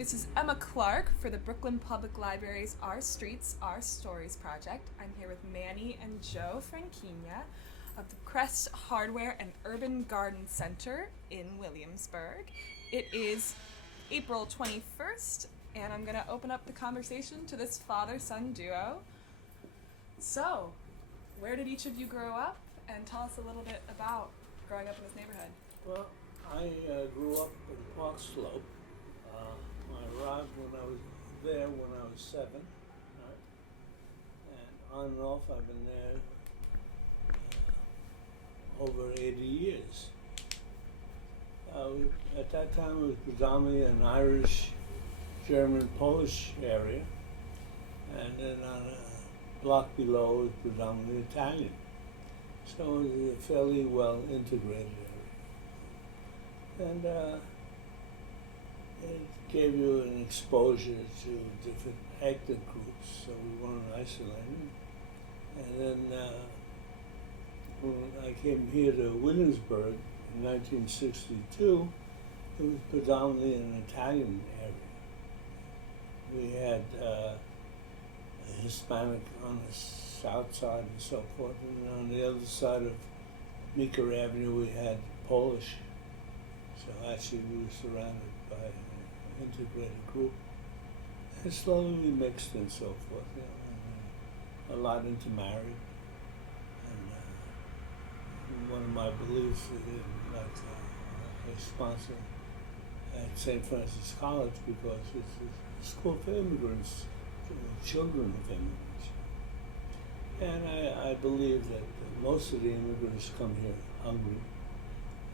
This is Emma Clark for the Brooklyn Public Library's Our Streets, Our Stories project. I'm here with Manny and Joe Franquinha of the Crest Hardware and Urban Garden Center in Williamsburg. It is April 21st, and I'm going to open up the conversation to this father-son duo. So, where did each of you grow up? And tell us a little bit about growing up in this neighborhood. Well, I grew up in Park Slope. I arrived when I was there when I was 7, right? And on and off I've been there over 80 years. At that time it was predominantly an Irish, German, Polish area, and then on a block below it was predominantly Italian. So it was a fairly well integrated area. And it gave you an exposure to different ethnic groups, so we weren't isolated. And then when I came here to Williamsburg in 1962, it was predominantly an Italian area. We had a Hispanic on the south side and so forth, and on the other side of Meeker Avenue we had Polish. So actually we were surrounded by an integrated group. And slowly we mixed and so forth, you know, and a lot intermarried. And one of my beliefs is I sponsor at St. Francis College because it's a school for immigrants, children of immigrants. And I believe that most of the immigrants come here hungry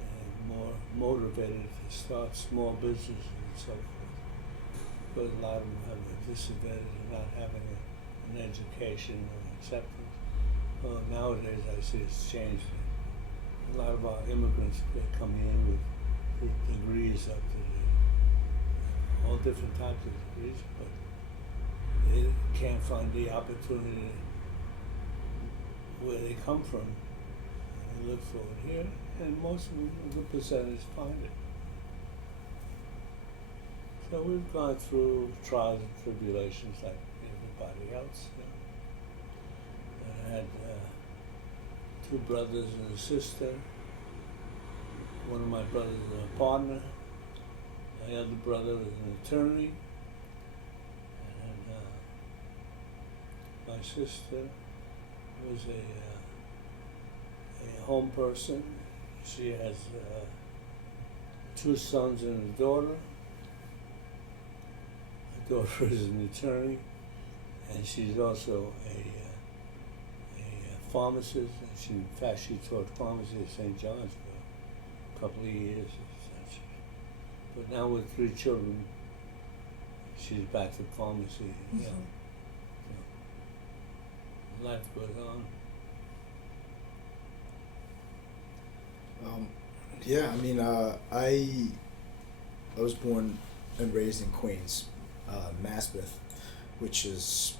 and more motivated to start small businesses and so forth. Because a lot of them have a disadvantage of not having an education or acceptance. Well, nowadays I see it's changed. A lot of our immigrants are coming in with degrees up to all different types of degrees, but they can't find the opportunity where they come from. They look for it here, and most of them, a good percentage, find it. So we've gone through trials and tribulations like everybody else. You know. I had 2 brothers and a sister. One of my brothers is a partner. My other brother is an attorney. And my sister was a home person. She has 2 sons and a daughter. Her daughter is an attorney, and she's also a pharmacist. In fact, she taught pharmacy at St. John's for a couple of years. But now with 3 children, she's back to pharmacy. Mm-hmm. You know. Life goes on. Yeah, I mean, I was born and raised in Queens, Maspeth, which is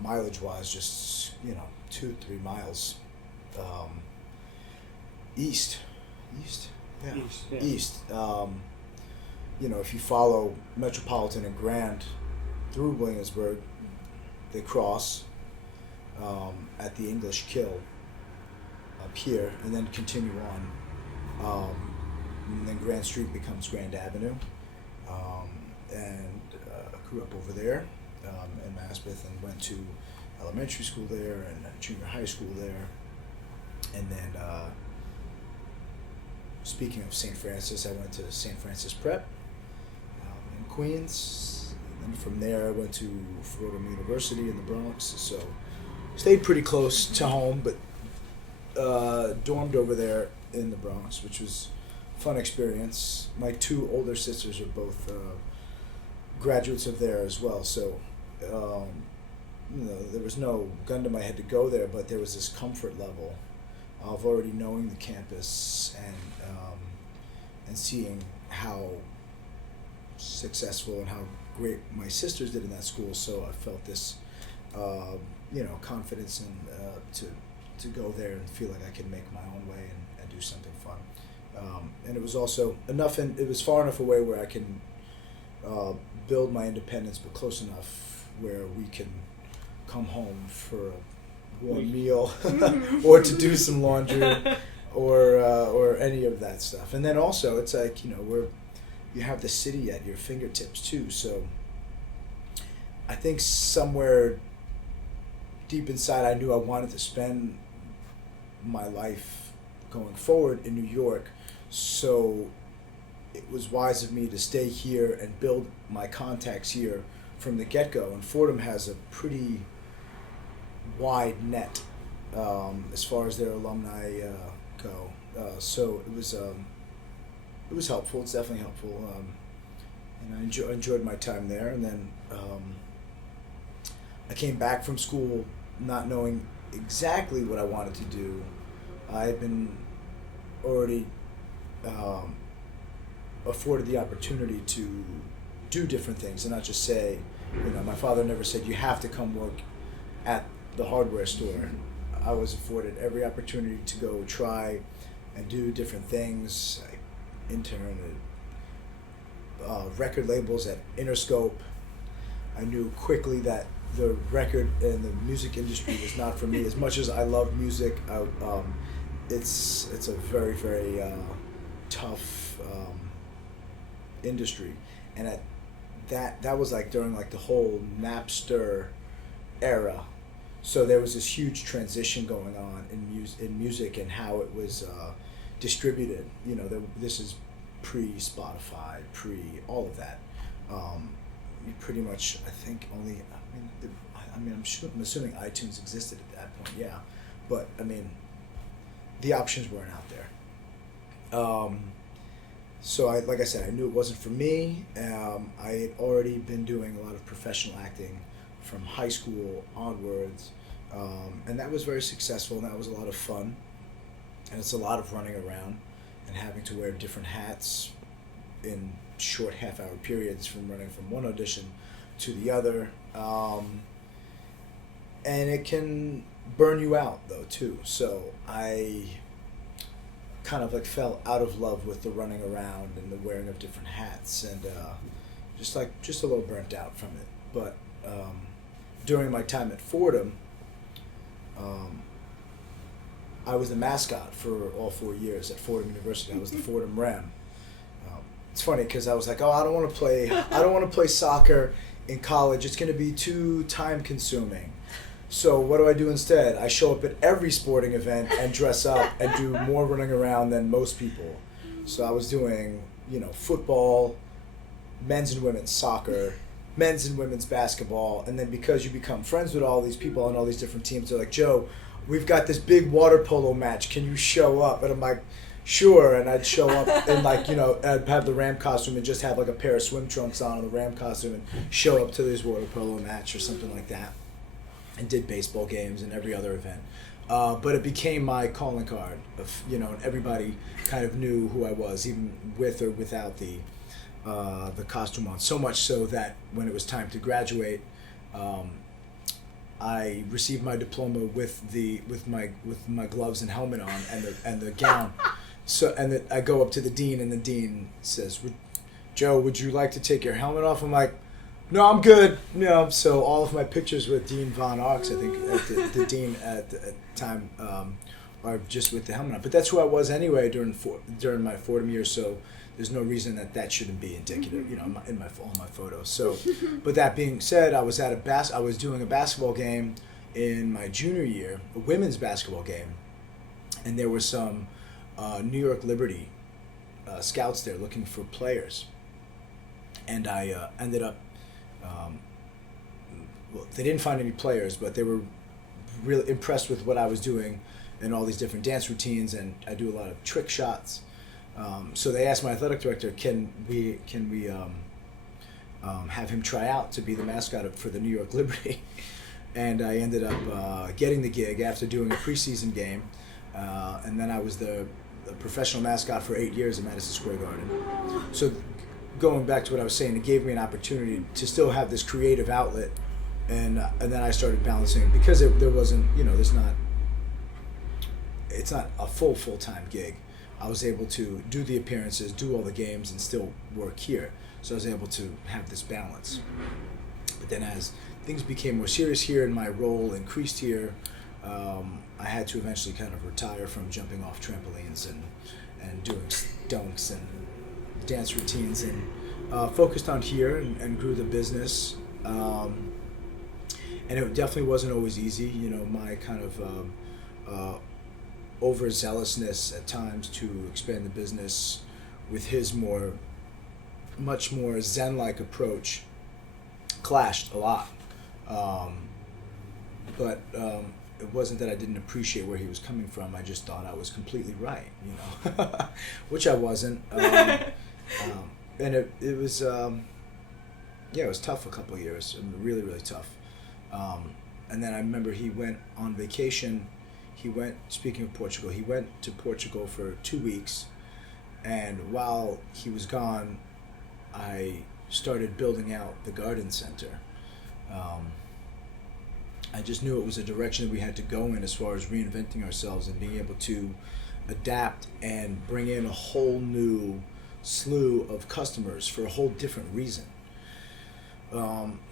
mileage-wise just 2-3 miles east. Yeah. East. If you follow Metropolitan and Grand through Williamsburg, they cross at the English Kill up here, and then continue on. And then Grand Street becomes Grand Avenue. And grew up over there in Maspeth, and went to elementary school there and junior high school there. And then, speaking of St. Francis, I went to St. Francis Prep in Queens. And then from there, I went to Fordham University in the Bronx. So stayed pretty close to home, but dormed over there in the Bronx, which was a fun experience. My 2 older sisters are both graduates of there as well. So, there was no gun to my head to go there, but there was this comfort level of already knowing the campus and seeing how successful and how great my sisters did in that school. So I felt this, confidence and to go there and feel like I could make my own way and do something fun. And it was also enough, and it was far enough away where I can build my independence, but close enough where we can come home for a warm meal or to do some laundry or any of that stuff. And then also it's like, you have the city at your fingertips too. So I think somewhere deep inside I knew I wanted to spend my life going forward in New York. So it was wise of me to stay here and build my contacts here from the get-go. And Fordham has a pretty wide net as far as their alumni go. So it was helpful. It's definitely helpful. And I enjoyed my time there. And then I came back from school not knowing exactly what I wanted to do. I had been already afforded the opportunity to do different things and not just say, my father never said you have to come work at the hardware store. I was afforded every opportunity to go try and do different things. I interned at record labels at Interscope. I knew quickly that the record and the music industry was not for me. As much as I love music, it's a very, very tough industry. And at that was like during like the whole Napster era. So there was this huge transition going on in music and how it was distributed. This is pre-Spotify, all of that. You pretty much, I think, only. I'm assuming iTunes existed at that point. Yeah, but the options weren't out there. So like I said, I knew it wasn't for me. I had already been doing a lot of professional acting from high school onwards, and that was very successful, and that was a lot of fun. And it's a lot of running around and having to wear different hats in short half-hour periods from running from one audition to the other. And it can burn you out though too. So I kind of like fell out of love with the running around and the wearing of different hats, and just a little burnt out from it. But during my time at Fordham, I was the mascot for all 4 years at Fordham University. I was the Fordham Ram. It's funny because I was like, I don't want to play soccer in college. It's going to be too time consuming. So what do I do instead? I show up at every sporting event and dress up and do more running around than most people. So I was doing, football, men's and women's soccer, men's and women's basketball, and then because you become friends with all these people on all these different teams, they're like, Joe, we've got this big water polo match. Can you show up? And I'm like, sure. And I'd show up and I'd have the Ram costume and just have like a pair of swim trunks on and the Ram costume and show up to this water polo match or something like that. And did baseball games and every other event. But it became my calling card of, and everybody kind of knew who I was, even with or without the costume on. So much so that when it was time to graduate, I received my diploma with my gloves and helmet on and the gown. So I go up to the dean and the dean says, Joe, would you like to take your helmet off? I'm like, no, I'm good. So all of my pictures with Dean Von Ox, I think the dean at the time, are just with the helmet on. But that's who I was anyway during my Fordham years. So there's no reason that shouldn't be indicative, in all my photos. So, but that being said, I was doing a basketball game in my junior year, a women's basketball game, and there were some New York Liberty scouts there looking for players, and I ended up. They didn't find any players, but they were really impressed with what I was doing and all these different dance routines, and I do a lot of trick shots. So they asked my athletic director, can we have him try out to be the mascot for the New York Liberty? And I ended up getting the gig after doing a preseason game, and then I was the professional mascot for 8 years at Madison Square Garden. So going back to what I was saying, it gave me an opportunity to still have this creative outlet, and then I started balancing because there wasn't, it's not a full-time gig. I was able to do the appearances, do all the games, and still work here. So I was able to have this balance. But then as things became more serious here and my role increased here, I had to eventually kind of retire from jumping off trampolines and doing dunks and dance routines, and focused on here and grew the business. And it definitely wasn't always easy. You know, my kind of overzealousness at times to expand the business with his much more Zen-like approach clashed a lot. But it wasn't that I didn't appreciate where he was coming from. I just thought I was completely right, you know, which I wasn't. And it was, it was tough a couple of years, really, really tough. And then I remember he went on vacation. Speaking of Portugal, he went to Portugal for 2 weeks. And while he was gone, I started building out the garden center. I just knew it was a direction that we had to go in as far as reinventing ourselves and being able to adapt and bring in a whole new slew of customers for a whole different reason.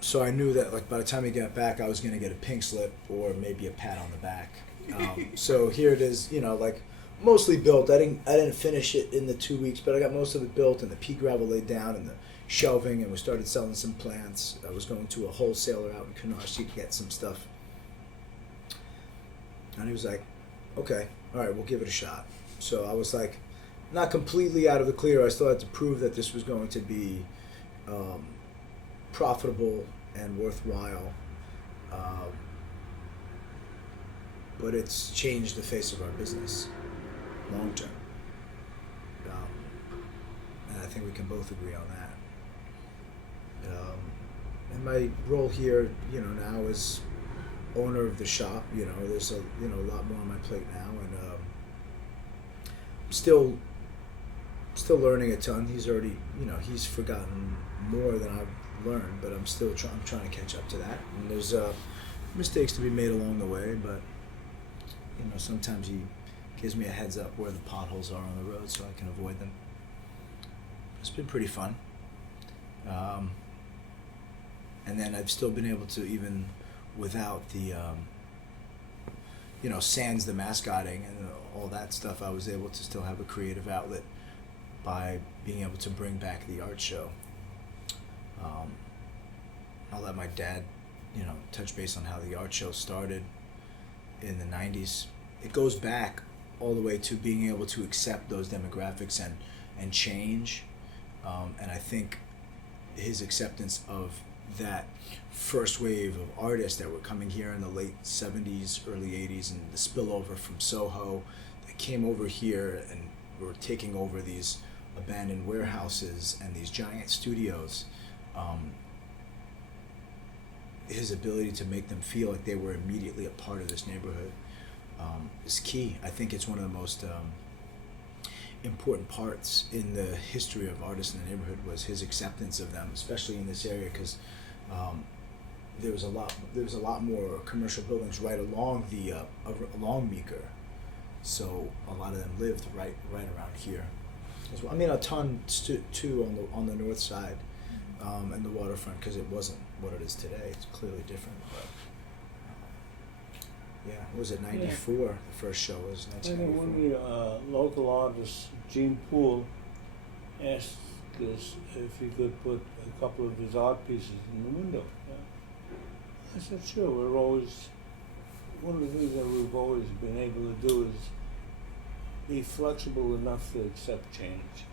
So I knew that, like, by the time he got back, I was going to get a pink slip or maybe a pat on the back. So here it is, you know, like, mostly built. I didn't finish it in the 2 weeks, but I got most of it built and the pea gravel laid down and the shelving, and we started selling some plants. I was going to a wholesaler out in Canarsie to get some stuff. And he was like, okay, all right, we'll give it a shot. So I was like, not completely out of the clear. I still had to prove that this was going to be profitable and worthwhile. But it's changed the face of our business long term. And I think we can both agree on that. And my role here, you know, now is owner of the shop. You know, there's a lot more on my plate now, and still learning a ton. He's already, you know, he's forgotten more than I've learned, but I'm still trying to catch up to that. And there's mistakes to be made along the way, but you know, sometimes he gives me a heads up where the potholes are on the road so I can avoid them. It's been pretty fun. And then I've still been able to, even without the, sans the mascotting and all that stuff, I was able to still have a creative outlet by being able to bring back the art show. I'll let my dad, you know, touch base on how the art show started in the 90s. It goes back all the way to being able to accept those demographics and change. And I think his acceptance of that first wave of artists that were coming here in the late 70s, early 80s, and the spillover from Soho that came over here and were taking over these abandoned warehouses and these giant studios. His ability to make them feel like they were immediately a part of this neighborhood is key. I think it's one of the most important parts in the history of artists in the neighborhood was his acceptance of them, especially in this area, because there was a lot more commercial buildings right along along Meeker, so a lot of them lived right around here as well. I mean, a ton too on the north side and the waterfront, because it wasn't what it is today. It's clearly different, but what was it, 94? Yeah. The first show was 1994. I know one of the local artists, Gene Poole, asked us if he could put a couple of his art pieces in the window. I said, sure. One of the things that we've always been able to do is be flexible enough to accept change.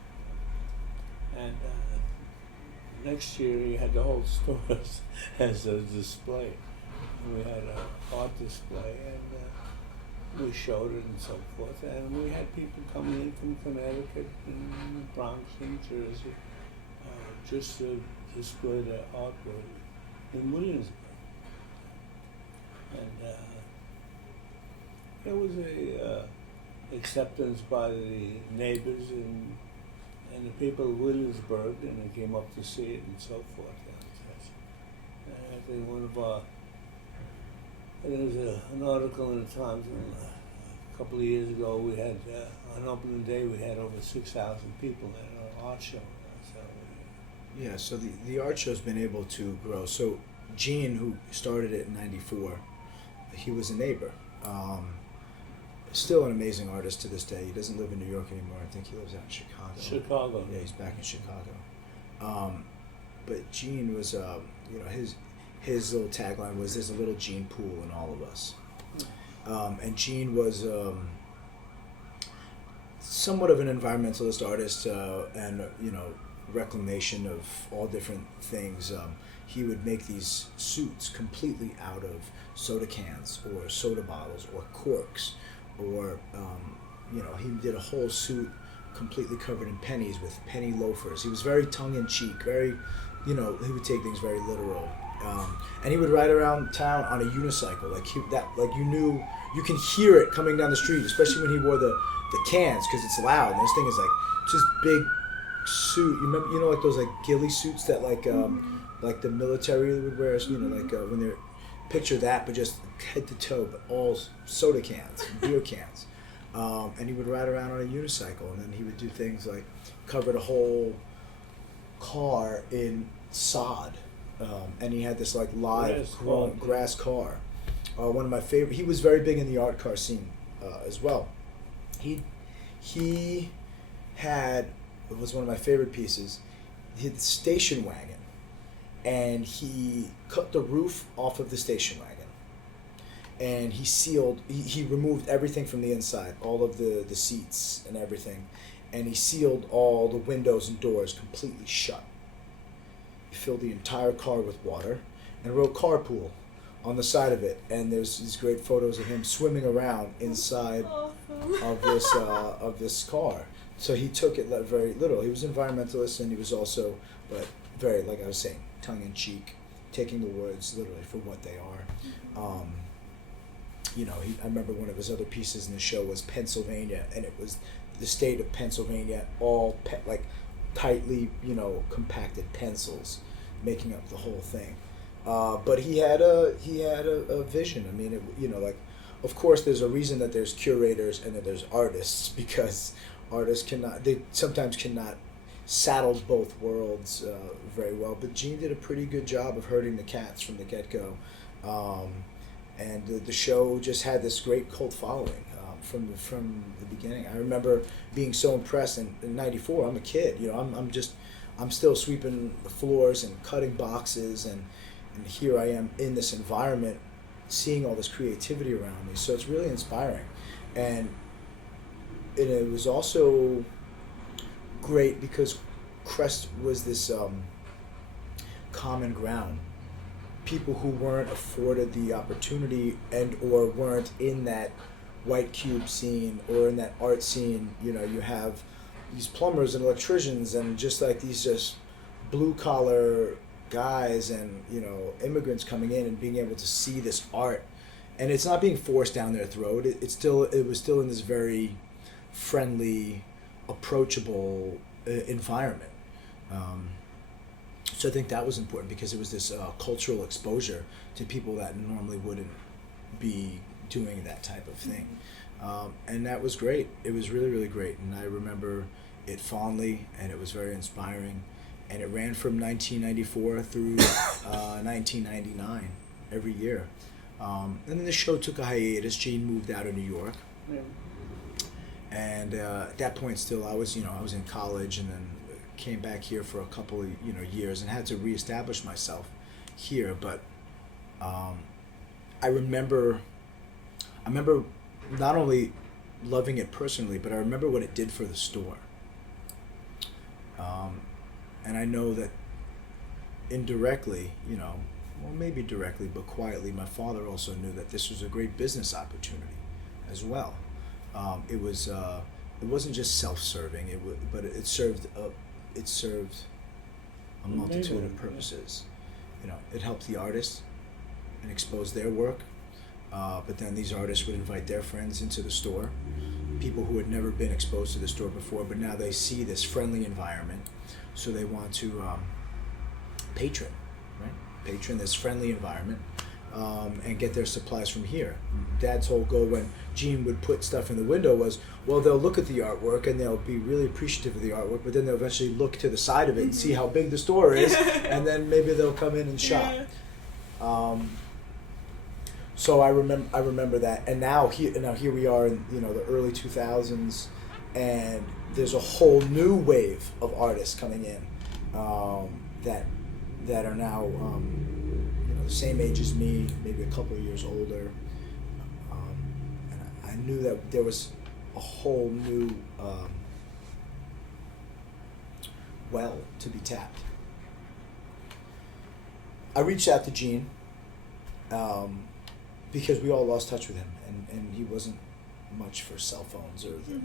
And next year he had the whole store as a display. We had an art display, and we showed it and so forth. And we had people coming in from Connecticut and the Bronx and Jersey just to display their artwork in Williamsburg. And there was a acceptance by the neighbors and the people of Williamsburg, and they came up to see it and so forth. And I think one of our there was an article in the Times a couple of years ago. We had on opening day we had over 6,000 people at our art show. So Yeah, so the art show's been able to grow. So Gene, who started it in '94, he was a neighbor. Still an amazing artist to this day. He doesn't live in New York anymore. I think he lives out in Chicago. Chicago. Yeah, he's back in Chicago. But Gene was, his little tagline was, "There's a little gene pool in all of us." And Gene was somewhat of an environmentalist artist, and reclamation of all different things. He would make these suits completely out of soda cans or soda bottles or corks, or he did a whole suit completely covered in pennies with penny loafers. He was very tongue-in-cheek, very, he would take things very literal. And he would ride around town on a unicycle, you can hear it coming down the street, especially when he wore the cans, because it's loud. And this thing is like just big suit. You remember, like those like ghillie suits that like the military would wear. When they're, picture that, but just head to toe, but all soda cans, beer cans. And he would ride around on a unicycle, and then he would do things like covered a whole car in sod, and he had this like live grass car. One of my favorite. He was very big in the art car scene as well. He had, it was one of my favorite pieces. He had the station wagon, and he cut the roof off of the station wagon, and he removed everything from the inside, all of the seats and everything, and he sealed all the windows and doors completely shut. He filled the entire car with water and wrote "carpool" on the side of it, and there's these great photos of him swimming around inside of this car. So he took it very literal. He was an environmentalist, and he was also, but very, like I was saying, tongue-in-cheek, taking the words literally for what they are. I remember one of his other pieces in the show was Pennsylvania, and it was the state of Pennsylvania, all tightly, compacted pencils, making up the whole thing. But he had a vision. I mean, of course, there's a reason that there's curators and that there's artists, because artists sometimes cannot saddle both worlds very well. But Gene did a pretty good job of herding the cats from the get-go. And the show just had this great cult following from the beginning. I remember being so impressed in '94. I'm a kid, I'm still sweeping the floors and cutting boxes, and here I am in this environment, seeing all this creativity around me. So it's really inspiring, and it was also great because Crest was this common ground. People who weren't afforded the opportunity and or weren't in that white cube scene or in that art scene. You have these plumbers and electricians and just like these just blue collar guys and immigrants coming in and being able to see this art, and it's not being forced down their throat. It was still in this very friendly, approachable environment. So I think that was important because it was this cultural exposure to people that normally wouldn't be doing that type of thing. And that was great. It was really, really great. And I remember it fondly, and it was very inspiring. And it ran from 1994 through 1999 every year. And then the show took a hiatus. Gene moved out of New York. Yeah. And at that point still I was in college, and then came back here for a couple of years and had to reestablish myself here. But I remember not only loving it personally, but I remember what it did for the store. And I know that indirectly, well, maybe directly, but quietly, my father also knew that this was a great business opportunity as well. It wasn't just self-serving, but it served a multitude of purposes. It helped the artists and expose their work, but then these artists would invite their friends into the store, people who had never been exposed to the store before, but now they see this friendly environment, so they want to patron this friendly environment, and get their supplies from here. Dad's whole goal when Gene would put stuff in the window was, well, they'll look at the artwork and they'll be really appreciative of the artwork, but then they'll eventually look to the side of it and see how big the store is, and then maybe they'll come in and shop. Yeah. So I remember that, and now here we are in the early 2000s, and there's a whole new wave of artists coming in that are now the same age as me, maybe a couple of years older, and I knew that there was a whole new well to be tapped. I reached out to Gene. Because we all lost touch with him, and he wasn't much for cell phones or the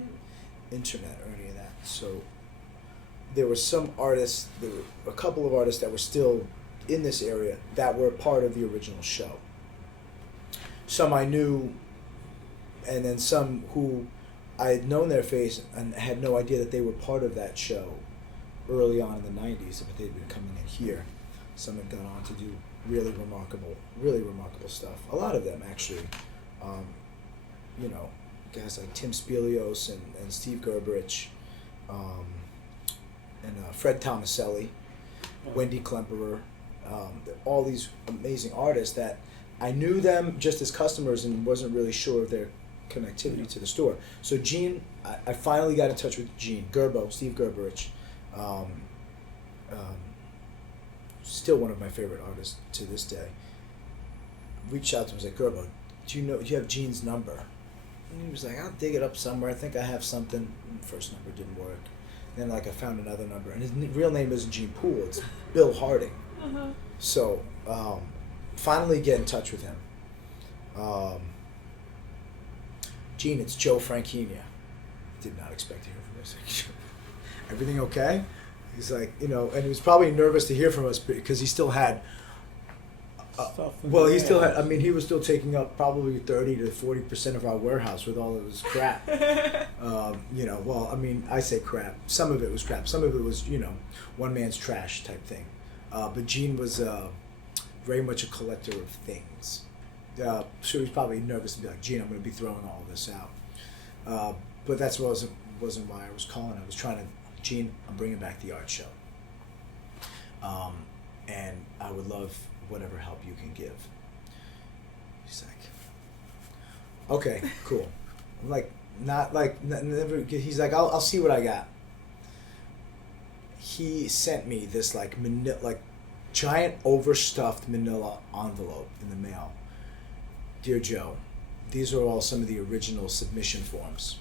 internet or any of that. So there were a couple of artists that were still in this area that were part of the original show. Some I knew, and then some who I had known their face and had no idea that they were part of that show early on in the 90s, but they'd been coming in here. Some had gone on to do really remarkable stuff. A lot of them, actually. Guys like Tim Spelios and Steve Gerberich, and Fred Tomaselli, Wendy Klemperer, all these amazing artists that I knew them just as customers and wasn't really sure of their connectivity to the store. So Gene, I finally got in touch with Gene Steve Gerberich. Still one of my favorite artists to this day. Reached out to him and was like, Gerbo, do you have Gene's number? And he was like, I'll dig it up somewhere. I think I have something. First number didn't work. Then I found another number, and his real name isn't Gene Poole. It's Bill Harding. So finally get in touch with him. Gene, it's Joe Franquinha. Did not expect to hear from us. Everything okay? He's like, and he was probably nervous to hear from us because he still had. He was still taking up probably 30 to 40% of our warehouse with all of his crap. I say crap. Some of it was crap. Some of it was, one man's trash type thing. But Gene was very much a collector of things. So he was probably nervous to be like, Gene, I'm going to be throwing all this out. But that wasn't why I was calling. I was trying to, Gene, I'm bringing back the art show. And I would love whatever help you can give. He's like, okay, cool. I'm like, never, he's like, I'll see what I got. He sent me this giant overstuffed manila envelope in the mail. Dear Joe, these are all some of the original submission forms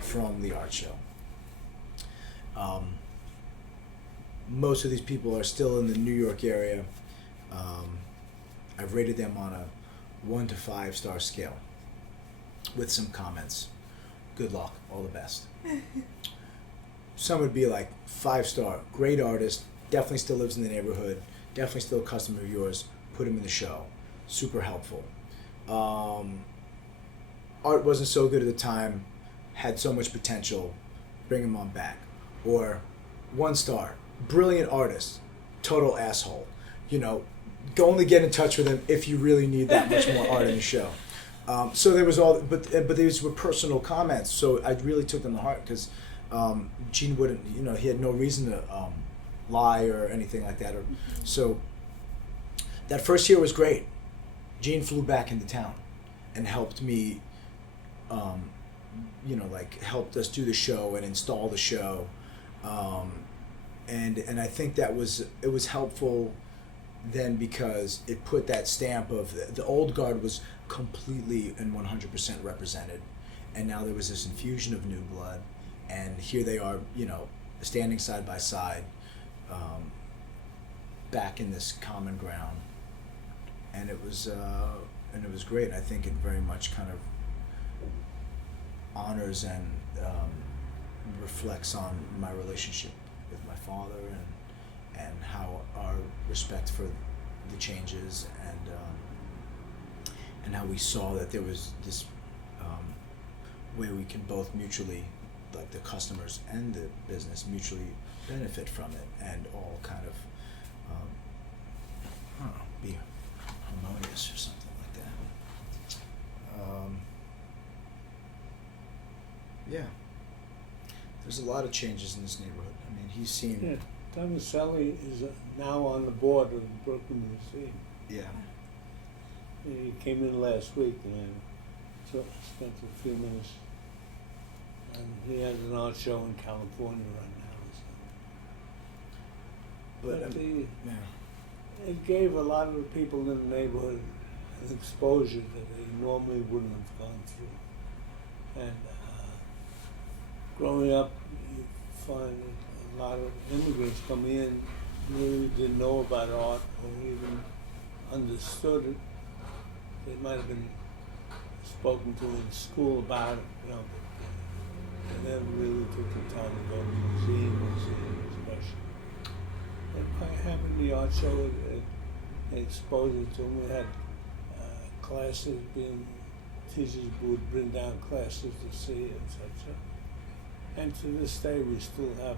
from the art show. Most of these people are still in the New York area. I've rated them on a 1 to 5 star scale with some comments. Good luck, all the best. Some would be like 5 star, great artist, definitely still lives in the neighborhood, definitely still a customer of yours, put him in the show, super helpful. Art wasn't so good at the time, had so much potential, bring him on back. Or 1 star, brilliant artist, total asshole. Go only get in touch with him if you really need that much more art in the show. So there was all, but these were personal comments, so I really took them to heart because Gene wouldn't, he had no reason to lie or anything like that. So that first year was great. Gene flew back into town and helped me, helped us do the show and install the show. And I think it was helpful then because it put that stamp of the old guard was completely and 100% represented, and now there was this infusion of new blood, and here they are, standing side by side, back in this common ground, and it was great. I think it very much kind of honors and reflects on my relationship with my father and how our respect for the changes and how we saw that there was this way we can both mutually, like the customers and the business, mutually benefit from it and all kind of be harmonious or something. there's a lot of changes in this neighborhood. I mean, he's seen. Yeah, Tomaselli is now on the board of the Brooklyn Museum. Yeah. He came in last week and I spent a few minutes. And he has an art show in California right now. So. But it gave a lot of the people in the neighborhood an exposure that they normally wouldn't have gone through. And growing up, you find that a lot of immigrants come in really didn't know about art or even understood it. They might have been spoken to in school about it, but they never really took the time to go to the museum and see an expression. And by having the art show, it exposed it to them. We had classes teachers would bring down classes to see it and such. And to this day, we still have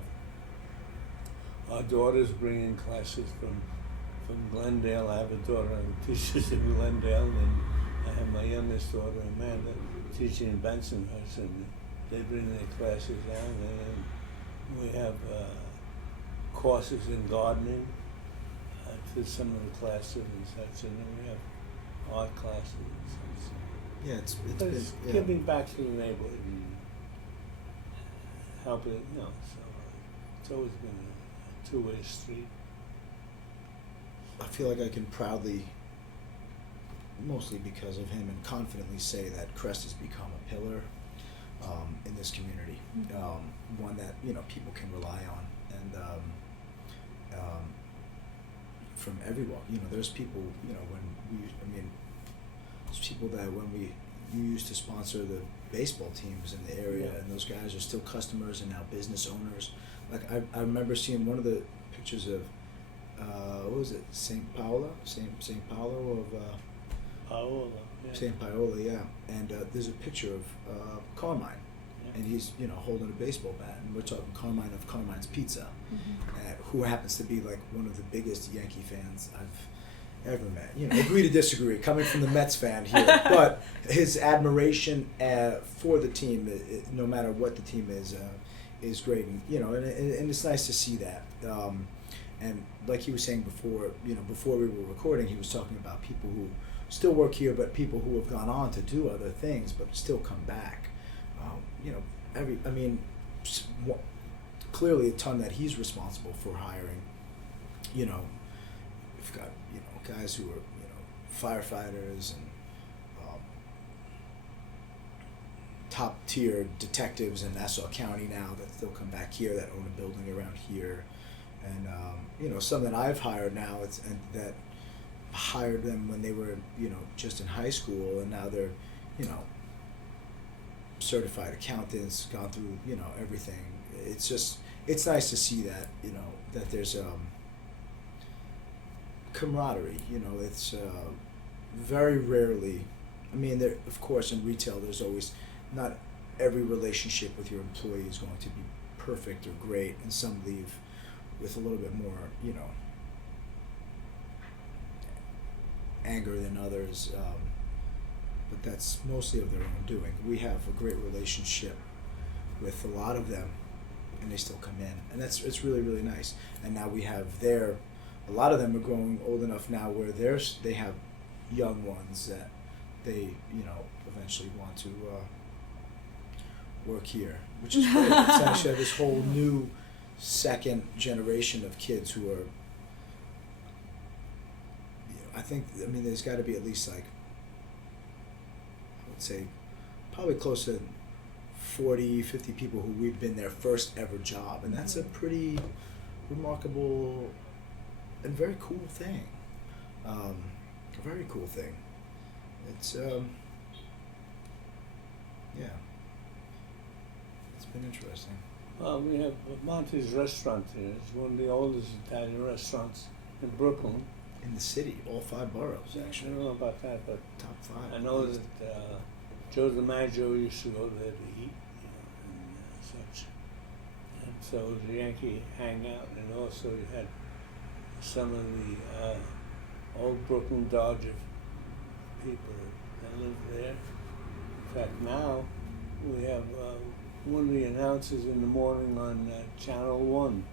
our daughters bringing classes from Glendale. I have a daughter who teaches in Glendale, and I have my youngest daughter, Amanda, teaching in Bensonhurst, and they bring their classes down. And we have courses in gardening to some of the classes and such, and then we have art classes and such. Yeah, it's giving back to the neighborhood and helping, so it's always been a two-way street. I feel like I can proudly, mostly because of him, and confidently say that Crest has become a pillar in this community, one that people can rely on, and from everyone. There's people. There's people that you used to sponsor the baseball teams in the area, and those guys are still customers and now business owners. Like I remember seeing one of the pictures of what was it, St. Paolo of Paola, yeah. St. Paola, yeah. And there's a picture of Carmine, and he's holding a baseball bat, and we're talking Carmine of Carmine's Pizza, who happens to be like one of the biggest Yankee fans I've ever met. Agree to disagree, coming from the Mets fan here, but his admiration for the team, no matter what the team is great, and and it's nice to see that. And like he was saying before, before we were recording, he was talking about people who still work here, but people who have gone on to do other things, but still come back. Clearly a ton that he's responsible for hiring. We've got guys who are firefighters and top tier detectives in Nassau County now that still come back here, that own a building around here, and some that I've hired now, that hired them when they were just in high school, and now they're certified accountants, gone through everything. It's nice to see that that there's camaraderie. It's very rarely. There, of course, in retail, there's always, not every relationship with your employee is going to be perfect or great, and some leave with a little bit more, anger than others. But that's mostly of their own doing. We have a great relationship with a lot of them, and they still come in, and it's really, really nice. And now we have a lot of them are growing old enough now where they have young ones that they eventually want to work here, which is great. It's actually this whole new second generation of kids who are, there's got to be at least like, I would say, probably close to 40, 50 people who we've been their first ever job, and that's a pretty remarkable and very cool thing. A very cool thing. It's it's been interesting. Well, we have Monte's restaurant here. It's one of the oldest Italian restaurants in Brooklyn. In the city, all 5 boroughs, actually. I don't know about that, but top 5. I know that Joe DiMaggio used to go there to eat, and such. And so it was a Yankee hangout, and also you had some of the old Brooklyn Dodger people that lived there. In fact, now we have one of the announcers in the morning on Channel 1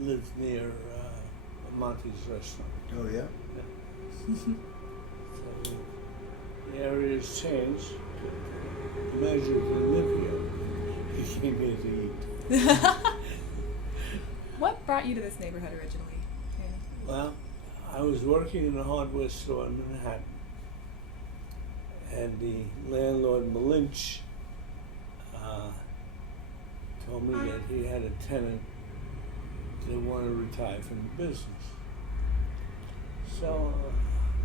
lives near Monty's restaurant. Oh yeah. So the area has changed. The manager didn't live here. He came here to eat. What brought you to this neighborhood originally? Manny? Well, I was working in a hardware store in Manhattan, and the landlord, Malinch, told me that he had a tenant that wanted to retire from the business. So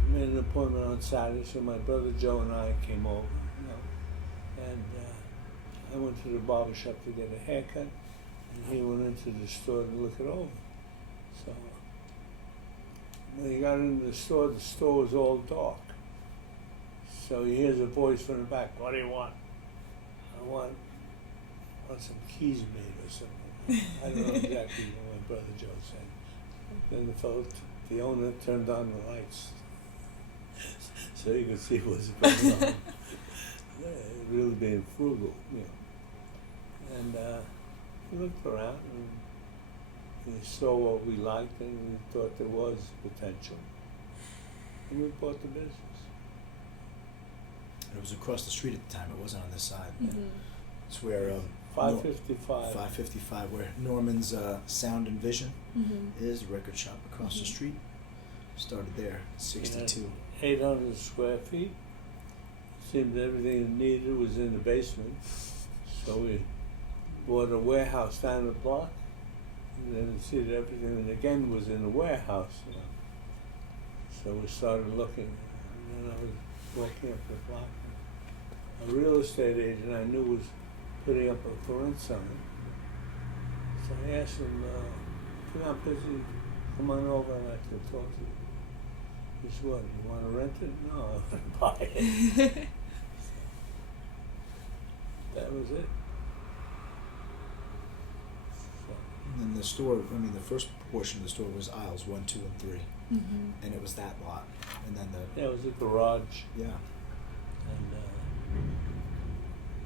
I made an appointment on Saturday, so my brother Joe and I came over, and I went to the barber shop to get a haircut, and he went into the store to look it over. So when he got into the store was all dark. So he hears a voice from the back, "What do you want?" I want some keys made or something. I don't know exactly what my brother Joe said. Then the owner turned on the lights so you could see what's going on. Really being frugal, And we looked around and we saw what we liked and we thought there was potential. And we bought the business. It was across the street at the time. It wasn't on this side. Mm-hmm. It's where 555. 555, where Norman's Sound and Vision Mm-hmm. is, record shop across the Mhm. street. Started there, 62. 800 square feet. Seemed everything it needed was in the basement. So we bought a warehouse down the block. And then it seemed everything again was in the warehouse. So we started looking. And then I was walking up the block. And a real estate agent I knew was putting up a for rent sign. So I asked him, if you're not busy, come on over, I'd like to talk to you. He said, "What, you want to rent it?" "No, I want to buy it." That was it. So, And then the store, the first portion of the store was aisles 1, 2, and 3. Mm-hmm. And it was that lot. And then yeah, it was a garage. yeah. And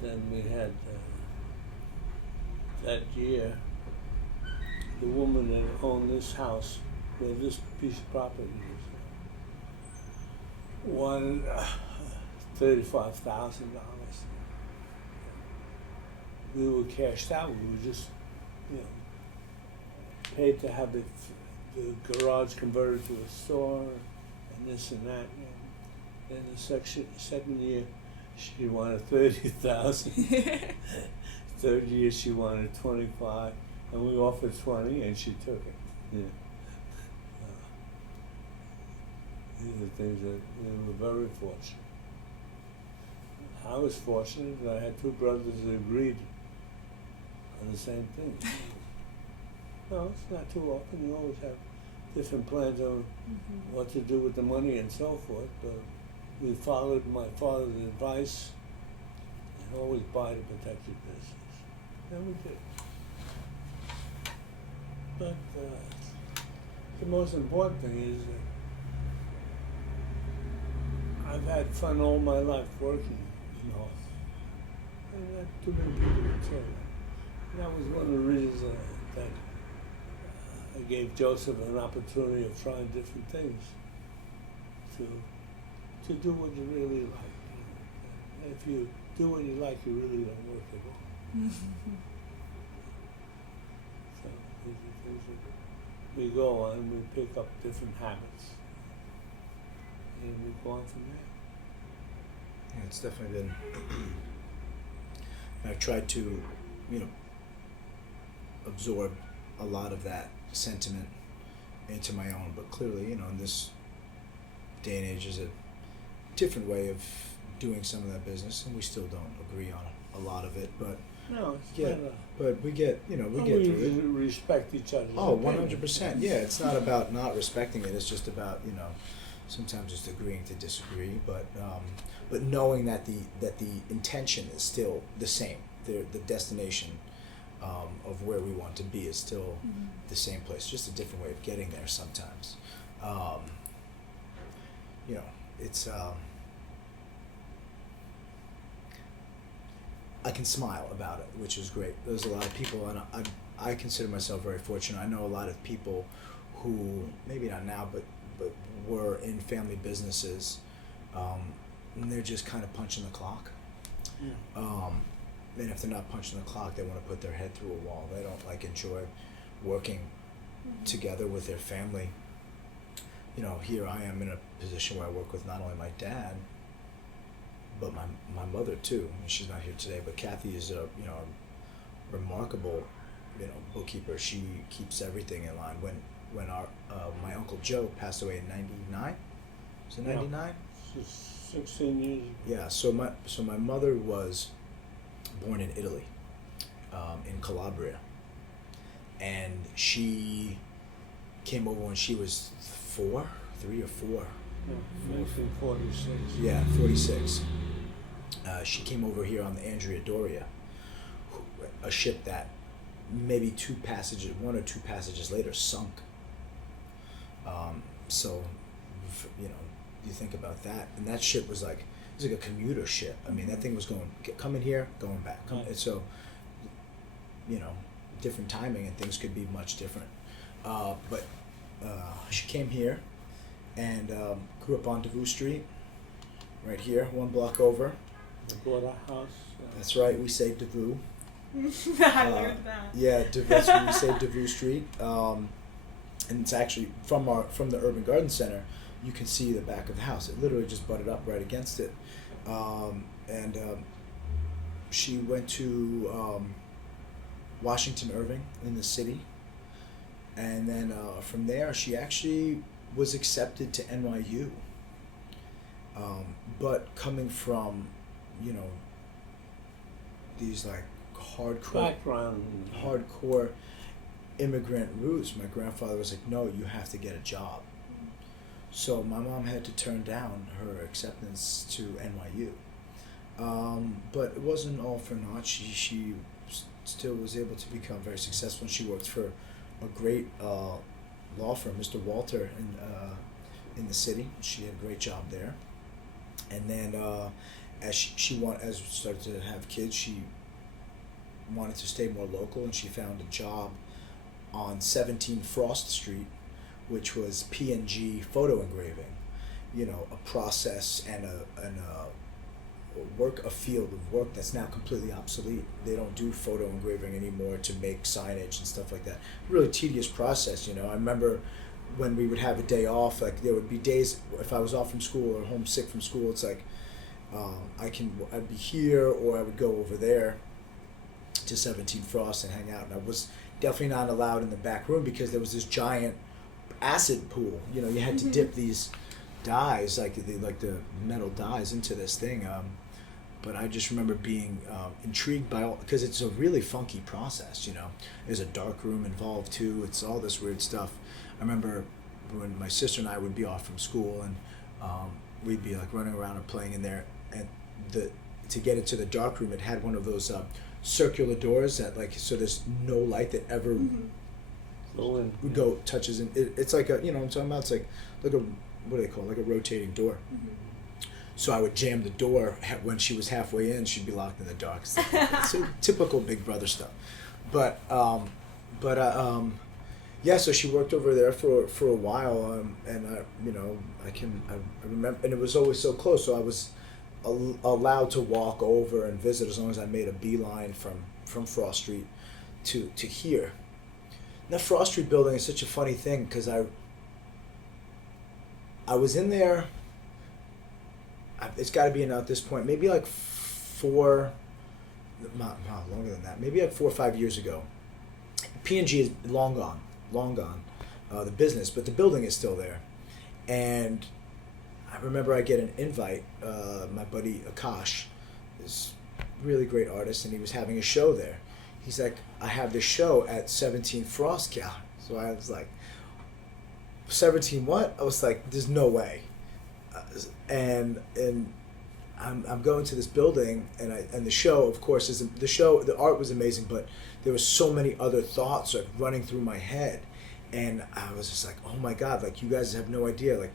then we had, that year, the woman that owned this house, where this piece of property is, wanted $35,000. We were cashed out. We were just, paid to have the garage converted to a store and this and that. Then the second year, she wanted 30,000. Third year, she wanted 25, and we offered 20, and she took it. Yeah. These are things that we were very fortunate. I was fortunate that I had two brothers that agreed on the same thing. No, it's not too often. You always have different plans on Mm-hmm. what to do with the money and so forth, but we followed my father's advice and always buy to protect your business. And we did. But the most important thing is that I've had fun all my life working in the office. And not too many people would say that. And that was one of the reasons that I gave Joseph an opportunity of trying different things to do what you really like. And if you do what you like, you really don't work at all. So these are things that we go on, we pick up different habits, and we go on from there. Yeah, it's definitely been. I've tried to, absorb a lot of that sentiment into my own, but clearly, in this day and age, is a different way of doing some of that business, and we still don't agree on a lot of it, but No, it's yeah, not but we get, we get we through it. respect each other. Oh, 100%. Yeah, it's not about not respecting it. It's just about, sometimes just agreeing to disagree, but knowing that the intention is still the same. The destination of where we want to be is still the same place, just a different way of getting there sometimes. It's I can smile about it, which is great. There's a lot of people, and I consider myself very fortunate. I know a lot of people who, maybe not now, but were in family businesses, and they're just kind of punching the clock. Yeah. And if they're not punching the clock, they want to put their head through a wall. They don't like enjoy working together with their family. You know, here I am in a position where I work with not only my dad, but my mother too. And she's not here today, but Kathy is a remarkable, bookkeeper. She keeps everything in line. When our my Uncle Joe passed away in '99, was it '99? 16 years ago. Yeah. So my mother was born in Italy, in Calabria, and she came over when she was 3 or 4. Yeah, 1946. Yeah, 46. She came over here on the Andrea Doria, a ship that maybe 1 or 2 passages later sunk. So, you think about that, and that ship was like, it was like a commuter ship. I mean, that thing was coming here, going back. Right. So, different timing and things could be much different. But she came here and grew up on DeVue Street, right here, 1 block over. I bought a house. That's right, we say DeVue. I learned that. Yeah, that's when we say DeVue Street. And it's actually from the Urban Garden Center. You can see the back of the house. It literally just butted up right against it. And she went to Washington Irving in the city. And then from there, she actually was accepted to NYU. But coming from, these like hardcore immigrant roots, my grandfather was like, no, you have to get a job. So my mom had to turn down her acceptance to NYU. But it wasn't all for naught. She still was able to become very successful. She worked for a great law firm, Mr. Walter, in the city. She had a great job there. And then as she started to have kids, she wanted to stay more local, and she found a job on 17 Frost Street, which was P&G photo engraving. A process and a field of work that's now completely obsolete. They don't do photo engraving anymore to make signage and stuff like that. Really tedious process. I remember when we would have a day off, like there would be days if I was off from school or homesick from school, it's like I'd be here or I would go over there to 17 Frost and hang out. And I was definitely not allowed in the back room because there was this giant acid pool. You had to dip these dyes, like the metal dyes, into this thing. But I just remember being intrigued by all, because it's a really funky process. There's a dark room involved too. It's all this weird stuff. I remember when my sister and I would be off from school, and we'd be like running around and playing in there, and to get into the dark room, it had one of those circular doors that so there's no light that ever would touches in. It's like what I'm talking about. It's like a, what do they call it? Like a rotating door. So I would jam the door when she was halfway in. She'd be locked in the dark. So typical Big Brother stuff. But yeah. So she worked over there for a while, and I remember, and it was always so close. So I was allowed to walk over and visit as long as I made a beeline from Frost Street to here. That Frost Street building is such a funny thing because I was in there. It's got to be at this point, maybe like not longer than that, maybe like 4 or 5 years ago. P&G is long gone, the business, but the building is still there. And I remember I get an invite. My buddy Akash is a really great artist, and he was having a show there. He's like, I have this show at 17 Frost. So I was like, 17 what? I was like, there's no way. And I'm going to this building, and the show, of course, the art was amazing, but there was so many other thoughts running through my head, and I was just like, oh my God, you guys have no idea,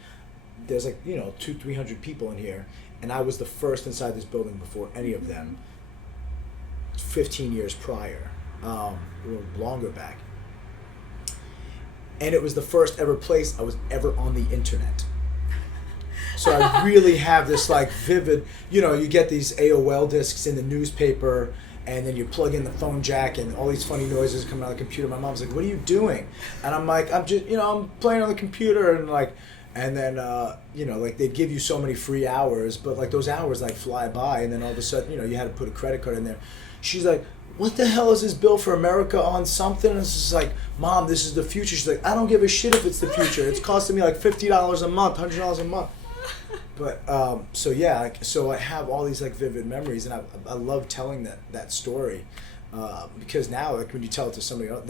there's 200-300 people in here, and I was the first inside this building before any of them. 15 years prior, or longer back. And it was the first ever place I was ever on the internet. So I really have this like vivid, you get these AOL discs in the newspaper, and then you plug in the phone jack and all these funny noises come out of the computer. My mom's like, "What are you doing?" And I'm like, "I'm just, I'm playing on the computer," and then, like they'd give you so many free hours, but like those hours like fly by, and then all of a sudden, you had to put a credit card in there. She's like, "What the hell is this bill for America on something?" And it's just like, "Mom, this is the future." She's like, "I don't give a shit if it's the future. It's costing me like $50 a month, $100 a month." But so I have all these like vivid memories, and I love telling that story, because now like when you tell it to somebody else,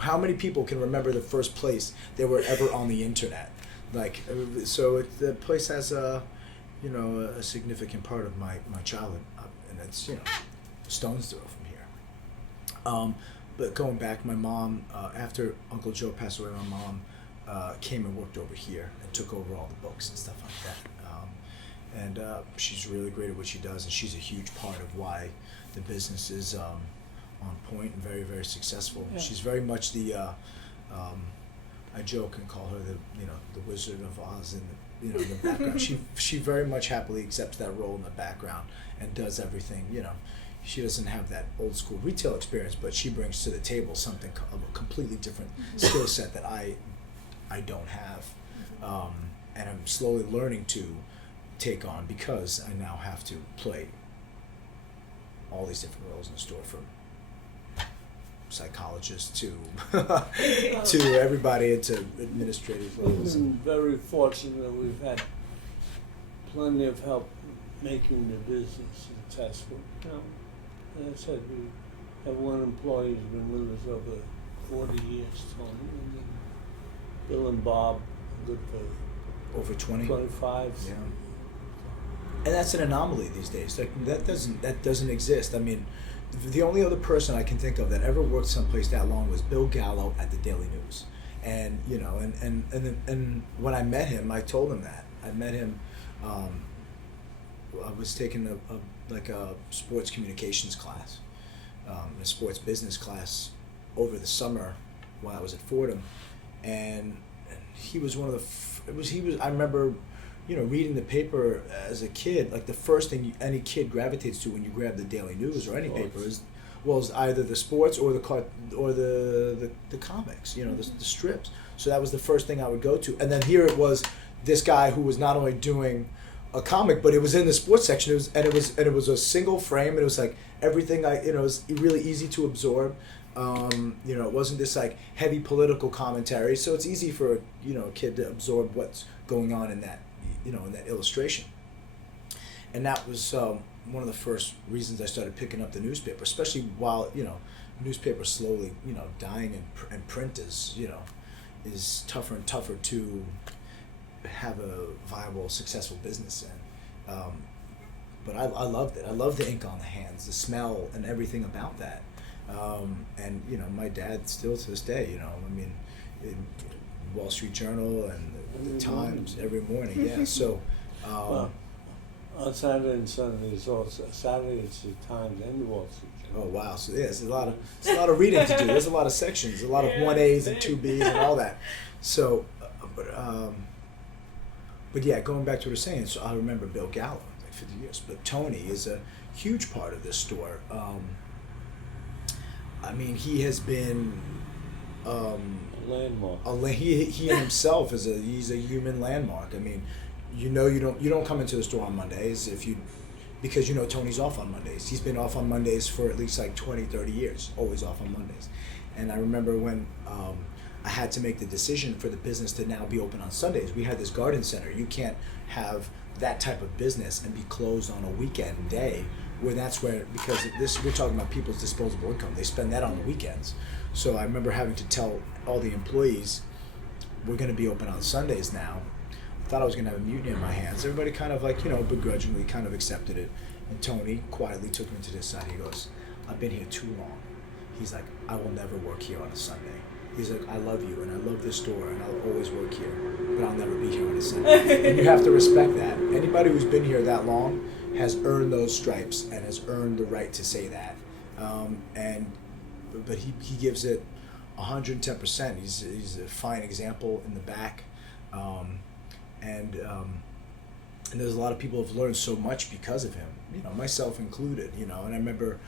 how many people can remember the first place they were ever on the internet? Like, so the place has a significant part of my childhood, and it's a stone's throw from here. But going back, my mom, after Uncle Joe passed away, my mom came and worked over here and took over all the books and stuff like that. And she's really great at what she does, and she's a huge part of why the business is on point and very, very successful. Yeah. She's very much the I joke and call her the Wizard of Oz in the background. She very much happily accepts that role in the background and does everything. She doesn't have that old school retail experience, but she brings to the table something of a completely different skill set that I don't have, and I'm slowly learning to take on, because I now have to play all these different roles in the store, from psychologist to to everybody, to administrative roles. We've been very fortunate. We've had plenty of help making the business successful. As I said, we have one employee who's been with us over 40 years, Tony, and then Bill and Bob, good for over 20, 25. Yeah. And that's an anomaly these days. Like that doesn't exist. I mean, the only other person I can think of that ever worked someplace that long was Bill Gallo at the Daily News. And and when I met him, I told him that. I met him. I was taking a sports communications class, a sports business class over the summer while I was at Fordham, and he was one of the. I remember, reading the paper as a kid. Like the first thing any kid gravitates to when you grab the Daily News or any paper is either the sports or the comics. The strips. So that was the first thing I would go to, and then here it was this guy who was not only doing a comic, but it was in the sports section. It was a single frame, and it was like everything. It was really easy to absorb. It wasn't this like heavy political commentary, so it's easy for a kid to absorb what's going on in that in that illustration. And that was one of the first reasons I started picking up the newspaper, especially while newspaper slowly dying, and print is tougher and tougher to have a viable, successful business in. But I loved it. I loved the ink on the hands, the smell, and everything about that. And my dad still to this day, Wall Street Journal and the Times every morning. Yeah. So. On Saturday and Sunday, Saturday it's the Times and the Wall Street Journal. Oh wow! So yeah, it's a lot of reading to do. There's a lot of sections, a lot of 1As and 2Bs and all that. So, but yeah, going back to what you were saying, so I remember Bill Gallo, like 50 years. But Tony is a huge part of this store. He has been a landmark. He himself he's a human landmark. You don't come into the store on Mondays because Tony's off on Mondays. He's been off on Mondays for at least like 20, 30 years, always off on Mondays. And I remember when I had to make the decision for the business to now be open on Sundays. We had this garden center. You can't have that type of business and be closed on a weekend day, because we're talking about people's disposable income. They spend that on the weekends. So I remember having to tell all the employees, we're going to be open on Sundays now. I thought I was going to have a mutiny in my hands. Everybody kind of begrudgingly kind of accepted it. And Tony quietly took me to this side. He goes, I've been here too long. He's like, I will never work here on a Sunday. He's like, I love you and I love this store and I'll always work here, but I'll never be here on a Sunday. And you have to respect that. Anybody who's been here that long has earned those stripes and has earned the right to say that. and but he gives it 110%. He's a fine example in the back, and there's a lot of people who have learned so much because of him. Myself included. And I remember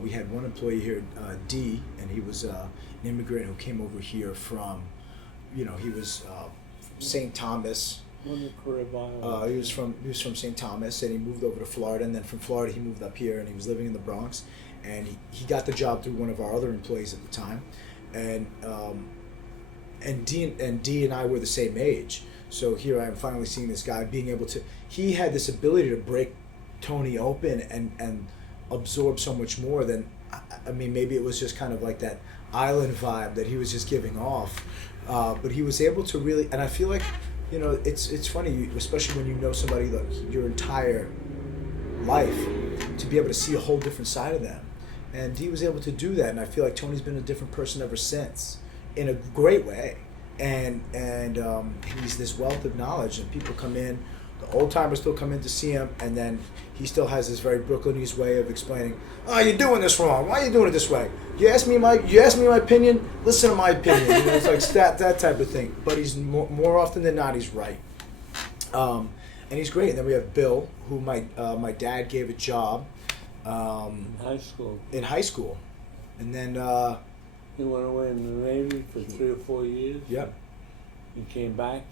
we had one employee here, D, and he was an immigrant who came over here from, he was from St. Thomas. He was from St. Thomas, and he moved over to Florida, and then from Florida he moved up here, and he was living in the Bronx, and he got the job through one of our other employees at the time, and D and I were the same age. So here I am finally seeing this guy being able to. He had this ability to break Tony open and absorb so much more than. I mean, maybe it was just kind of like that island vibe that he was just giving off, but he was able to really. And I feel like, it's funny, especially when you know somebody like your entire life, to be able to see a whole different side of them. And he was able to do that, and I feel like Tony's been a different person ever since, in a great way. And he's this wealth of knowledge, and people come in, the old timers still come in to see him, and then he still has this very Brooklynese way of explaining, "Oh, you're doing this wrong. Why are you doing it this way? You ask me my opinion. Listen to my opinion." It's like that type of thing. But he's more often than not, he's right, and he's great. And then we have Bill, who my dad gave a job in high school, and then. He went away in the Navy for 3 or 4 years. Yep. He came back.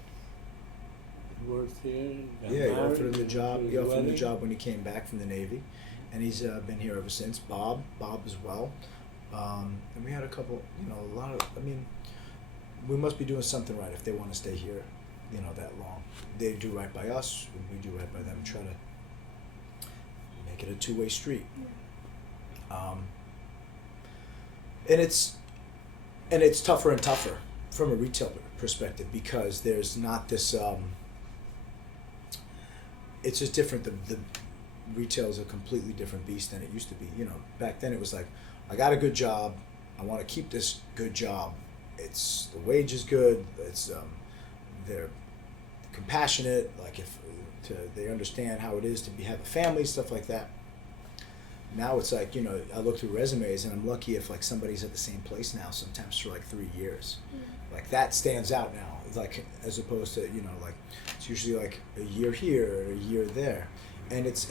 He worked here. He offered him the job. He offered him the job when he came back from the Navy, and he's been here ever since. Bob as well, and we had a couple. A lot of. I mean, we must be doing something right if they want to stay here, that long. They do right by us, and we do right by them. Try to make it a two-way street. And it's tougher and tougher from a retail perspective because there's not this. It's just different. The retail is a completely different beast than it used to be. Back then it was like, I got a good job, I want to keep this good job. It's the wage is good. It's they're compassionate. Like they understand how it is to have a family, stuff like that. Now it's like, I look through resumes and I'm lucky if like somebody's at the same place now sometimes for like 3 years. Like that stands out now. Like as opposed to, like it's usually like a year here or a year there. And it's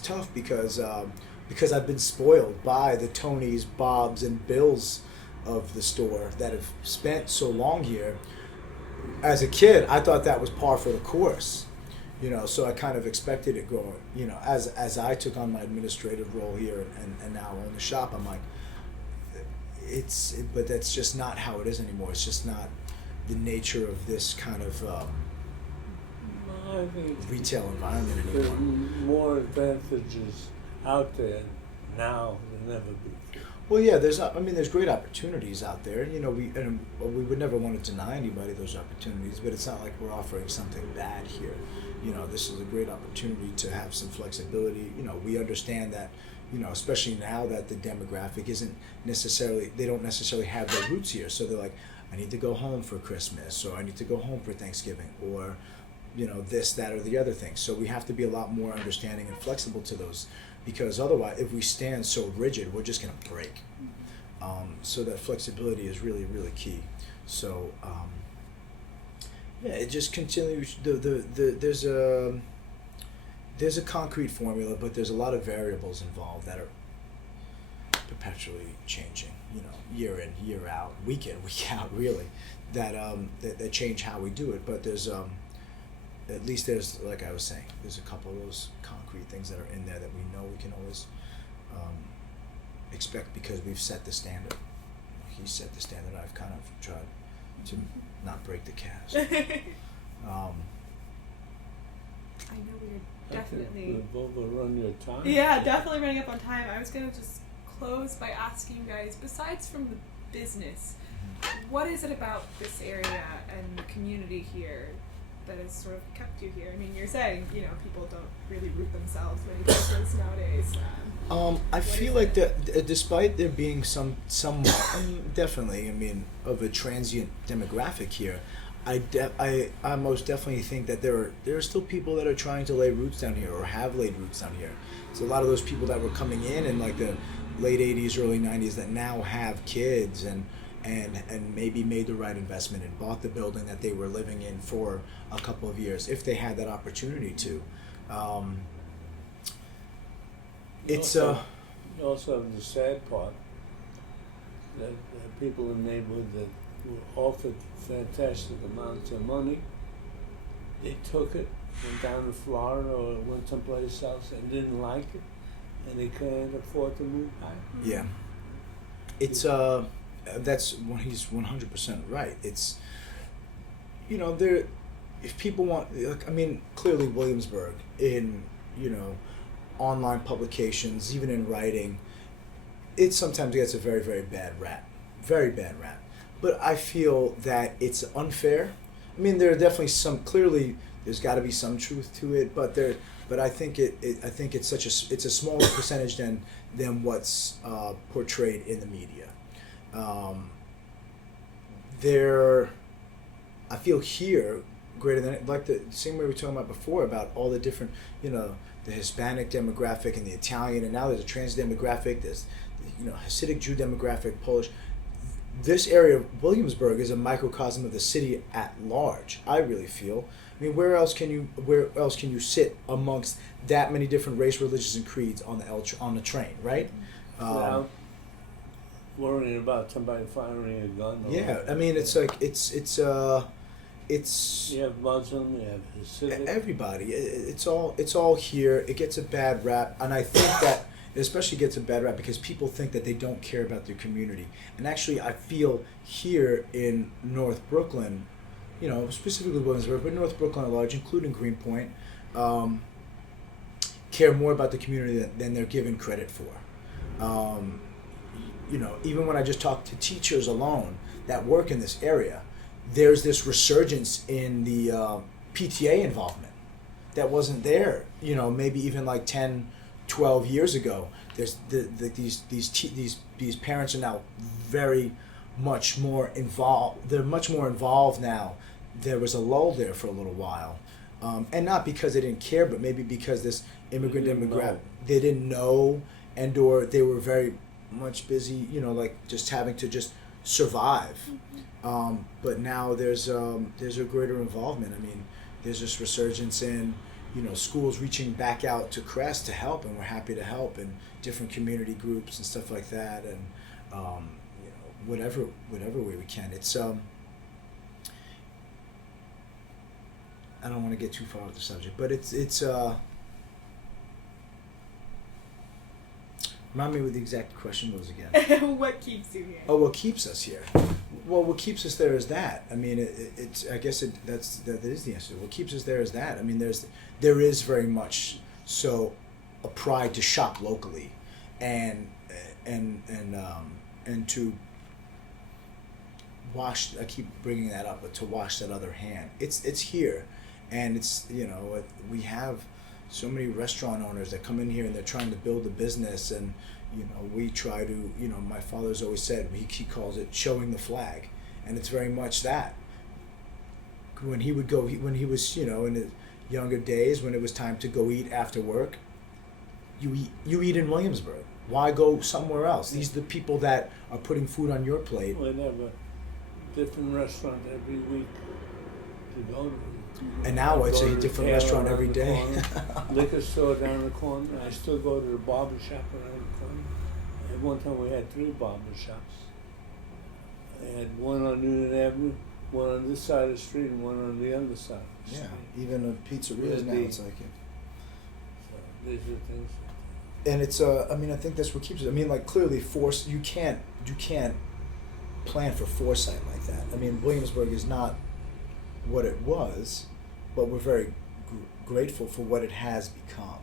tough because I've been spoiled by the Tonys, Bobs and Bills of the store that have spent so long here. As a kid, I thought that was par for the course. So I kind of expected it growing, as I took on my administrative role here and now own the shop, I'm like, but that's just not how it is anymore. It's just not the nature of this kind of retail environment anymore. There's more advantages out there now than ever before. Well, yeah, there's great opportunities out there. We would never want to deny anybody those opportunities, but it's not like we're offering something bad here. This is a great opportunity to have some flexibility. We understand that, especially now that the demographic they don't necessarily have their roots here. So they're like, I need to go home for Christmas, or I need to go home for Thanksgiving, or, this, that, or the other thing. So we have to be a lot more understanding and flexible to those, because otherwise, if we stand so rigid, we're just going to break. So that flexibility is really, really key. So, it just continues. There's a concrete formula, but there's a lot of variables involved that are perpetually changing. Year in, year out, week in, week out, really. That change how we do it. But there's at least there's, like I was saying, there's a couple of those concrete things that are in there that we know we can always expect because we've set the standard. He set the standard. I've kind of tried to not break the cast. I know we're definitely. We've overrun your time. Yeah, definitely running up on time. I was going to just close by asking you guys, besides from the business, what is it about this area and the community here that has sort of kept you here? I mean, you're saying, people don't really root themselves many places nowadays. I feel like that, despite there being somewhat, definitely, of a transient demographic here, I most definitely think that there are still people that are trying to lay roots down here or have laid roots down here. So a lot of those people that were coming in like the late 80s, early 90s that now have kids and maybe made the right investment and bought the building that they were living in for a couple of years if they had that opportunity to. It's You also have the sad part that people in the neighborhood that were offered fantastic amounts of money, they took it, went down to Florida or went someplace else and didn't like it, and they couldn't afford to move back. Yeah. It's that's when he's 100% right. It's, you know, there, if people want, like, I mean, clearly Williamsburg in, you know, online publications, even in writing, it sometimes gets a very, very bad rap. Very bad rap. But I feel that it's unfair. I mean, there are definitely clearly there's got to be some truth to it, but I think I think it's it's a smaller percentage than what's portrayed in the media. I feel here greater than, like the same way we were talking about before about all the different, you know, the Hispanic demographic and the Italian, and now there's a trans demographic, there's, you know, Hasidic Jew demographic, Polish. This area of Williamsburg is a microcosm of the city at large, I really feel. I mean, where else can you sit amongst that many different race, religions, and creeds on the train, right? Without worrying about somebody firing a gun. Yeah, I mean, it's like it's You have Muslim, you have Hasidic. everybody. It's all here. It gets a bad rap, and I think that it especially gets a bad rap because people think that they don't care about their community. And actually, I feel here in North Brooklyn, you know, specifically Williamsburg, but North Brooklyn at large, including Greenpoint, care more about the community than they're given credit for. You know, even when I just talk to teachers alone that work in this area, there's this resurgence in the PTA involvement that wasn't there, you know, maybe even like 10, 12 years ago. There's these parents are now very much more involved. They're much more involved now. There was a lull there for a little while, and not because they didn't care, but maybe because this immigrant demographic, they didn't know, and or they were very much busy, you know, like just having to just survive. But now there's a greater involvement. I mean, there's this resurgence in, you know, schools reaching back out to Crest to help, and we're happy to help, and different community groups and stuff like that, and you know, whatever way we can. It's I don't want to get too far off the subject, but it's remind me what the exact question was again. What keeps you here? Oh, what keeps us here? Well, what keeps us there is that. I mean, it's. I guess that is the answer. What keeps us there is that. I mean, there is very much so a pride to shop locally, and to wash. I keep bringing that up, but to wash that other hand. It's here, and it's, you know, we have so many restaurant owners that come in here and they're trying to build a business, and, you know, we try to, you know, my father's always said, he calls it showing the flag, and it's very much that. When he was, you know, in his younger days, when it was time to go eat after work, you eat in Williamsburg. Why go somewhere else? These are the people that are putting food on your plate. We have a different restaurant every week to go to. And now it's a different restaurant every day. Liquor store down the corner. I still go to the barber shop around the corner. At one time we had 3 barber shops. I had one on Union Avenue, one on this side of the street, and one on the other side of the street. Yeah, even a pizzeria now, it's like it. So these are things. And it's I mean, I think that's what keeps it. I mean, like, clearly you can't plan for foresight like that. I mean, Williamsburg is not what it was, but we're very grateful for what it has become.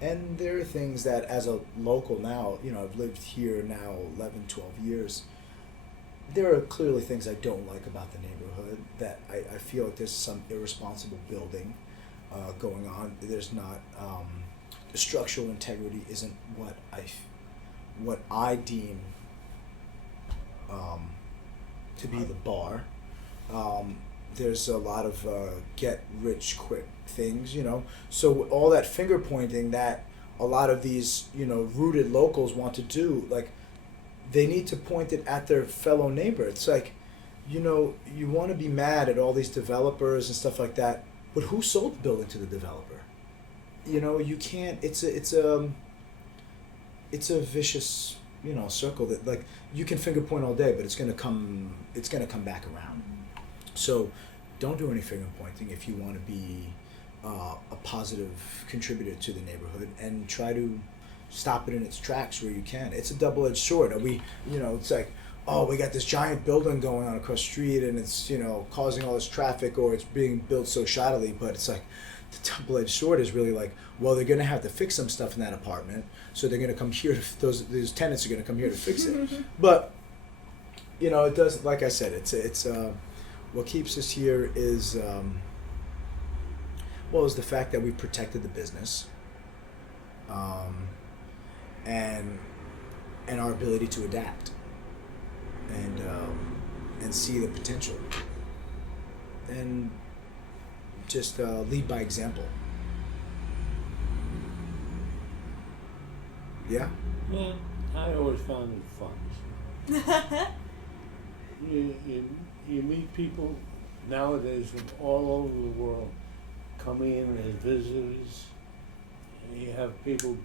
And there are things that, as a local now, you know, I've lived here now 11, 12 years, there are clearly things I don't like about the neighborhood, that I feel like there's some irresponsible building going on. There's not, the structural integrity isn't what I deem to be the bar. There's a lot of get rich quick things, you know. So all that finger pointing that a lot of these, you know, rooted locals want to do. Like, they need to point it at their fellow neighbor. It's like, you know, you want to be mad at all these developers and stuff like that, but who sold the building to the developer? You know, you can't. It's a vicious, you know, circle that, like, you can finger point all day, but it's gonna come back around. So, don't do any finger pointing if you want to be a positive contributor to the neighborhood, and try to stop it in its tracks where you can. It's a double-edged sword. You know, it's like, oh, we got this giant building going on across the street, and it's, you know, causing all this traffic, or it's being built so shoddily. But it's like, the double-edged sword is really like, well, they're going to have to fix some stuff in that apartment, so they're going to come here. Those tenants are going to come here to fix it. But, you know, it does. Like I said, it's what keeps us here is is the fact that we protected the business, and our ability to adapt, and see the potential, and just lead by example. Yeah. Yeah, I always found it fun. You meet people nowadays from all over the world coming in as visitors, and you have people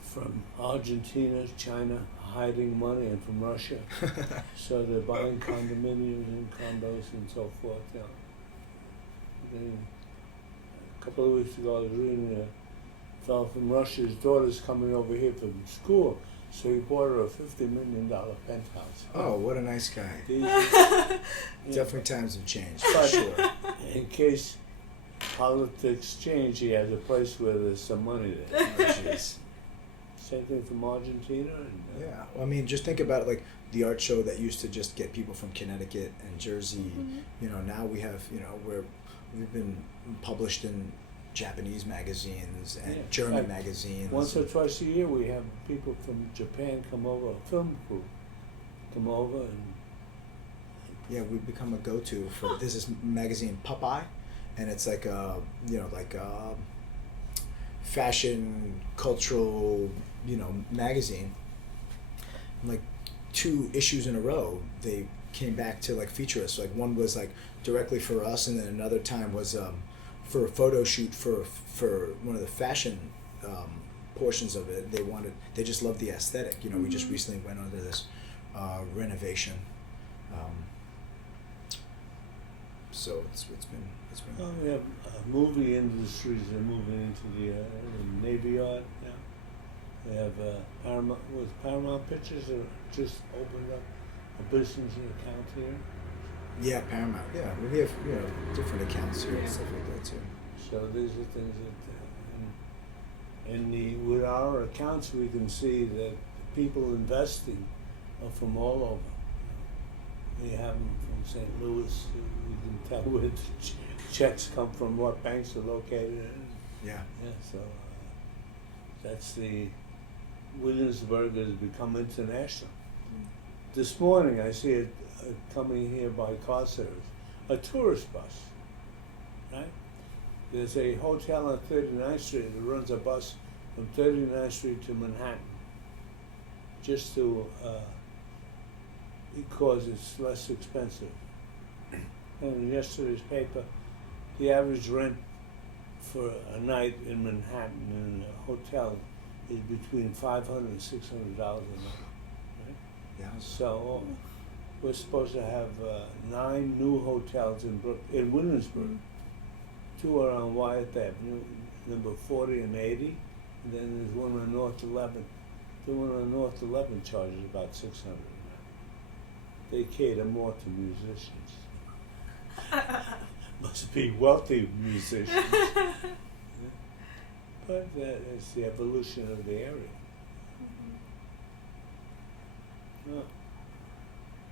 from Argentina, China, hiding money, and from Russia. So they're buying condominiums and condos and so forth. You know. Then, a couple of weeks ago, I was reading a fellow from Russia, his daughter's coming over here from school, so he bought her a $50 million penthouse. Oh, what a nice guy. Definitely times have changed, for But sure. in case politics change, he has a place where there's some money there. Oh, jeez. Same thing from Argentina. And, Yeah, well, I mean, just think about it, like the art show that used to just get people from Connecticut and Jersey. Mm-hmm. You know, now we have, you know, we've been published in Japanese magazines and Yeah. German Like, magazines. once or twice a year, we have people from Japan come over, a film crew come over, and Yeah, we've become a go-to for this is magazine Popeye, and it's like a, you know, like a fashion cultural, you know, magazine. And like 2 issues in a row, they came back to like feature us. Like one was like directly for us, and then another time was for a photo shoot for one of the fashion portions of it. They just loved the aesthetic. You know, we just recently went under this renovation. So it's been. well, we have movie industries are moving into the Navy Yard now. They have Paramount Pictures are just opened up a business account here. Yeah, Paramount. Yeah, we have, you know, different accounts here and stuff like that too. So these are things that, with our accounts, we can see that people investing are from all over. We have them from St. Louis. We can tell where the checks come from, what banks are located in. Yeah. Yeah, so that's the Williamsburg has become international. This morning I see it coming here by car service, a tourist bus, right? There's a hotel on 39th Street that runs a bus from 39th Street to Manhattan, just to because it's less expensive. And in yesterday's paper, the average rent for a night in Manhattan in a hotel is between $500 and $600 a night. Right? Yeah. So we're supposed to have 9 new hotels in Williamsburg. 2 are on Wyatt Avenue, number 40 and 80, and then there's one on North 11. The one on North 11 charges about $600 a night. They cater more to musicians. Must be wealthy musicians. Yeah. But it's the evolution of the area. Yeah.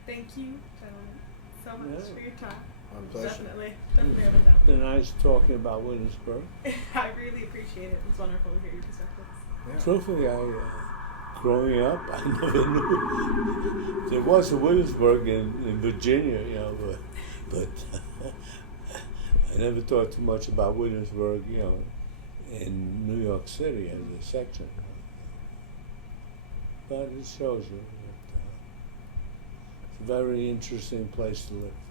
Thank you, gentlemen, so much Yeah. for your time. Our pleasure. Definitely have a down. Been nice talking about Williamsburg. I really appreciate it. It's wonderful to hear your perspectives. Yeah. Truthfully, growing up, I never knew there was a Williamsburg in Virginia, you know, but I never thought too much about Williamsburg, you know, in New York City as a section. But it shows you that it's a very interesting place to live.